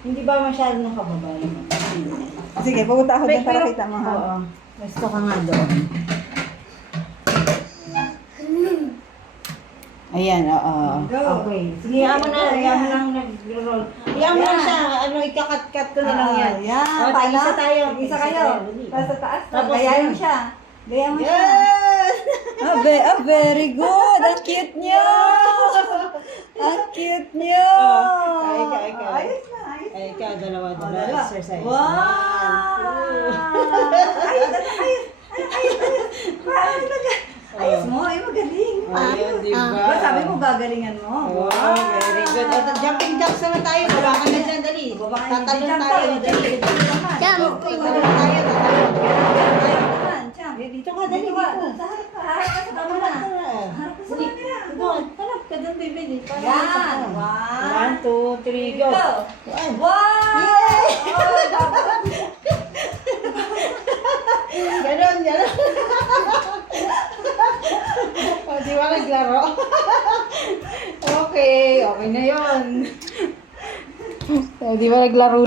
Hindi ba masyado nakababa naman? Sige, pupunta ako dyan para kita mo ha. Oo. Gusto ka nga doon. Ayan, oo. Go. Okay. Sige, ayaw mo na lang nag-roll. Ayaw mo na siya. Ano, ikakat-kat ko na lang yan. Yan. O, tag-isa tayo. Tag-isa kayo. Tapos sa taas. Tapos, Gaya mo siya. Gaya mo siya. Yes! Very good. Ang cute niyo. Ang cute niyo. Ikaw. Ayos na. Ay, ikaw, dalawa. Exercise. Wow. Ayos mo. Ay, magaling. Ayun, di ba? Diba, sabi mo gagalingan mo. Wow, very good. O, jumping jacks naman tayo. Baba ka na dyan, dali. Tatalon tayo, dali. Tatalon tayo. Dito ka, dali. Dito. Sa harap ka. Harap ka sa camera. Harap ka sa camera. Doon, harap ka doon, baby. Yan. 1, 2, 3, go. Wow! Ganon. O, di ba naglaro? Okay na yun. O, di ba naglaro